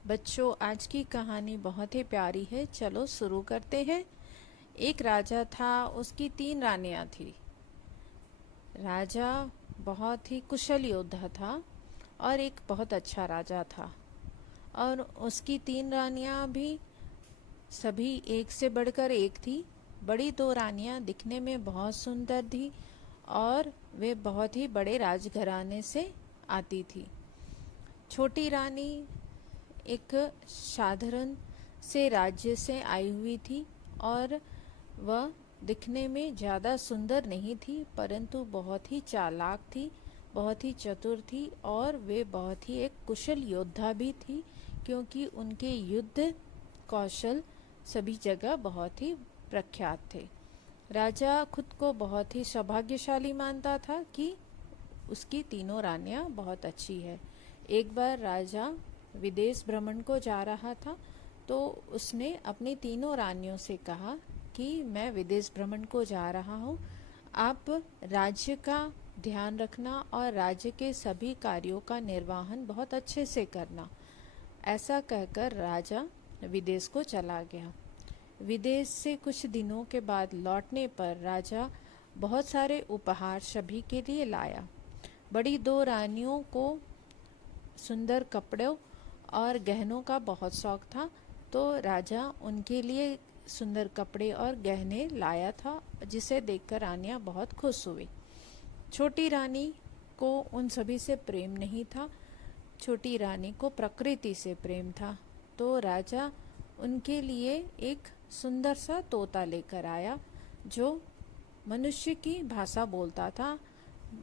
बच्चों, आज की कहानी बहुत ही प्यारी है। चलो शुरू करते हैं। एक राजा था, उसकी 3 रानियां थी। राजा बहुत ही कुशल योद्धा था और एक बहुत अच्छा राजा था। और उसकी 3 रानियां भी सभी एक से बढ़कर एक थी। बड़ी 2 रानियां दिखने में बहुत सुंदर थी और वे बहुत ही बड़े राजघराने से आती थी। छोटी रानी एक साधारण से राज्य से आई हुई थी और वह दिखने में ज़्यादा सुंदर नहीं थी, परंतु बहुत ही चालाक थी, बहुत ही चतुर थी और वे बहुत ही एक कुशल योद्धा भी थी, क्योंकि उनके युद्ध कौशल सभी जगह बहुत ही प्रख्यात थे। राजा खुद को बहुत ही सौभाग्यशाली मानता था कि उसकी तीनों रानियां बहुत अच्छी है। एक बार राजा विदेश भ्रमण को जा रहा था, तो उसने अपनी तीनों रानियों से कहा कि मैं विदेश भ्रमण को जा रहा हूँ, आप राज्य का ध्यान रखना और राज्य के सभी कार्यों का निर्वहन बहुत अच्छे से करना। ऐसा कहकर राजा विदेश को चला गया। विदेश से कुछ दिनों के बाद लौटने पर राजा बहुत सारे उपहार सभी के लिए लाया। बड़ी 2 रानियों को सुंदर कपड़ों और गहनों का बहुत शौक था, तो राजा उनके लिए सुंदर कपड़े और गहने लाया था, जिसे देखकर रानियां बहुत खुश हुई। छोटी रानी को उन सभी से प्रेम नहीं था। छोटी रानी को प्रकृति से प्रेम था, तो राजा उनके लिए एक सुंदर सा तोता लेकर आया, जो मनुष्य की भाषा बोलता था,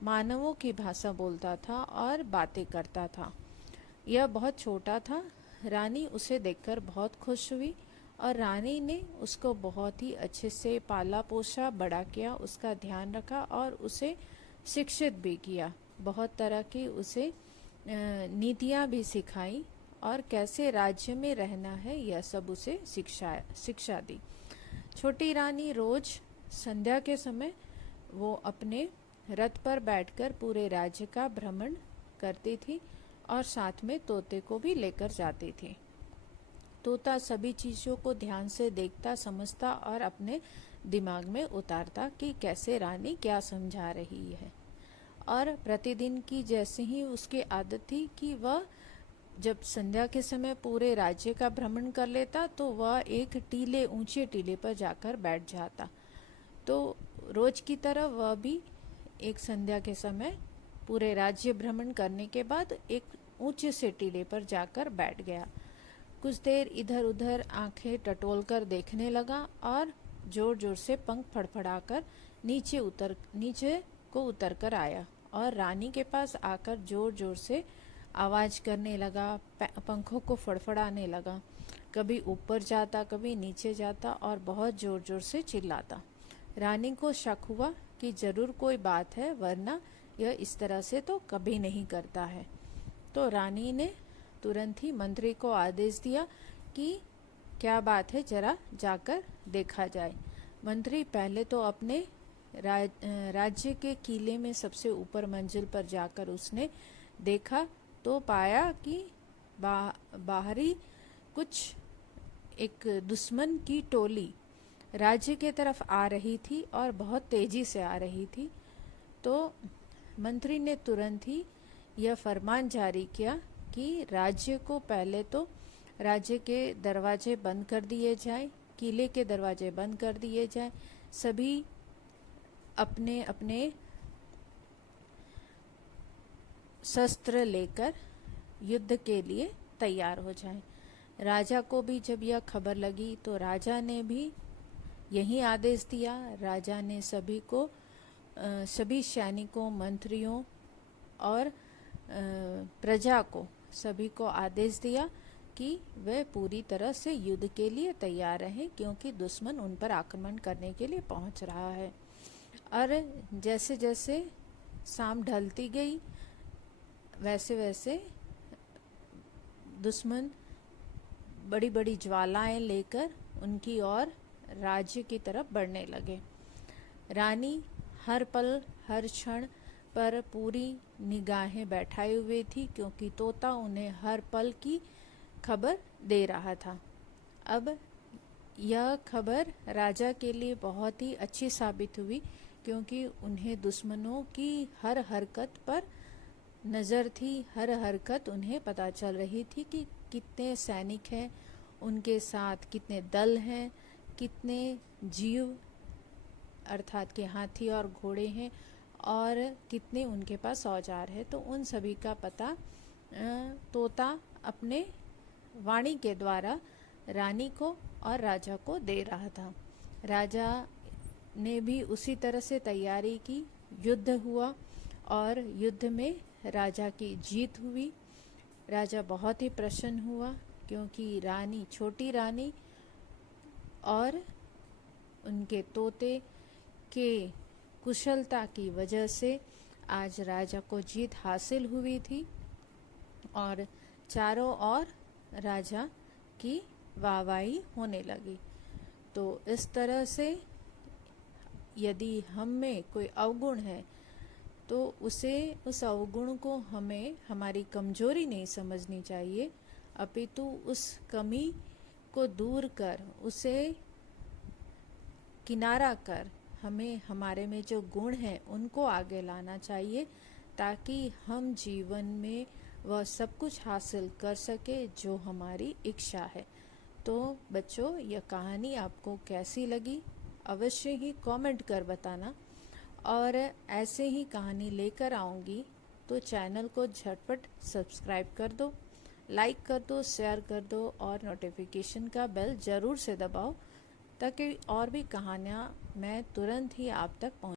मानवों की भाषा बोलता था और बातें करता था। यह बहुत छोटा था। रानी उसे देखकर बहुत खुश हुई और रानी ने उसको बहुत ही अच्छे से पाला पोसा, बड़ा किया, उसका ध्यान रखा और उसे शिक्षित भी किया। बहुत तरह की उसे नीतियाँ भी सिखाई और कैसे राज्य में रहना है, यह सब उसे शिक्षा दी। छोटी रानी रोज संध्या के समय वो अपने रथ पर बैठकर पूरे राज्य का भ्रमण करती थी और साथ में तोते को भी लेकर जाती थी। तोता सभी चीज़ों को ध्यान से देखता, समझता और अपने दिमाग में उतारता कि कैसे रानी क्या समझा रही है। और प्रतिदिन की जैसे ही उसकी आदत थी कि वह जब संध्या के समय पूरे राज्य का भ्रमण कर लेता, तो वह एक ऊंचे टीले पर जाकर बैठ जाता। तो रोज की तरह वह भी एक संध्या के समय पूरे राज्य भ्रमण करने के बाद एक ऊंचे से टीले पर जाकर बैठ गया। कुछ देर इधर उधर आंखें टटोलकर देखने लगा और जोर जोर से पंख फड़फड़ाकर नीचे को उतर कर आया और रानी के पास आकर जोर जोर से आवाज करने लगा, पंखों को फड़फड़ाने लगा। कभी ऊपर जाता, कभी नीचे जाता और बहुत जोर जोर से चिल्लाता। रानी को शक हुआ कि जरूर कोई बात है, वरना यह इस तरह से तो कभी नहीं करता है। तो रानी ने तुरंत ही मंत्री को आदेश दिया कि क्या बात है, जरा जाकर देखा जाए। मंत्री पहले तो अपने राज्य के किले में सबसे ऊपर मंजिल पर जाकर उसने देखा, तो पाया कि बाहरी कुछ एक दुश्मन की टोली राज्य के तरफ आ रही थी और बहुत तेजी से आ रही थी। तो मंत्री ने तुरंत ही यह फरमान जारी किया कि राज्य को पहले तो राज्य के दरवाजे बंद कर दिए जाएं, किले के दरवाजे बंद कर दिए जाएं, सभी अपने अपने शस्त्र लेकर युद्ध के लिए तैयार हो जाएं। राजा को भी जब यह खबर लगी, तो राजा ने भी यही आदेश दिया। राजा ने सभी सैनिकों, मंत्रियों और प्रजा को सभी को आदेश दिया कि वे पूरी तरह से युद्ध के लिए तैयार रहें, क्योंकि दुश्मन उन पर आक्रमण करने के लिए पहुंच रहा है। और जैसे जैसे शाम ढलती गई, वैसे वैसे दुश्मन बड़ी बड़ी ज्वालाएं लेकर उनकी ओर राज्य की तरफ बढ़ने लगे। रानी हर पल हर क्षण पर पूरी निगाहें बैठाए हुए थी, क्योंकि तोता उन्हें हर पल की खबर दे रहा था। अब यह खबर राजा के लिए बहुत ही अच्छी साबित हुई, क्योंकि उन्हें दुश्मनों की हर हरकत पर नज़र थी। हर हरकत उन्हें पता चल रही थी कि कितने सैनिक हैं, उनके साथ कितने दल हैं, कितने जीव अर्थात के हाथी और घोड़े हैं, और कितने उनके पास औजार है। तो उन सभी का पता तोता अपने वाणी के द्वारा रानी को और राजा को दे रहा था। राजा ने भी उसी तरह से तैयारी की। युद्ध हुआ और युद्ध में राजा की जीत हुई। राजा बहुत ही प्रसन्न हुआ, क्योंकि रानी, छोटी रानी और उनके तोते के कुशलता की वजह से आज राजा को जीत हासिल हुई थी, और चारों ओर राजा की वाहवाही होने लगी। तो इस तरह से यदि हम में कोई अवगुण है तो उस अवगुण को हमें हमारी कमजोरी नहीं समझनी चाहिए, अपितु उस कमी को दूर कर, उसे किनारा कर, हमें हमारे में जो गुण हैं उनको आगे लाना चाहिए, ताकि हम जीवन में वह सब कुछ हासिल कर सके जो हमारी इच्छा है। तो बच्चों, यह कहानी आपको कैसी लगी अवश्य ही कमेंट कर बताना, और ऐसे ही कहानी लेकर आऊँगी तो चैनल को झटपट सब्सक्राइब कर दो, लाइक कर दो, शेयर कर दो, और नोटिफिकेशन का बेल ज़रूर से दबाओ, ताकि और भी कहानियाँ मैं तुरंत ही आप तक पहुँच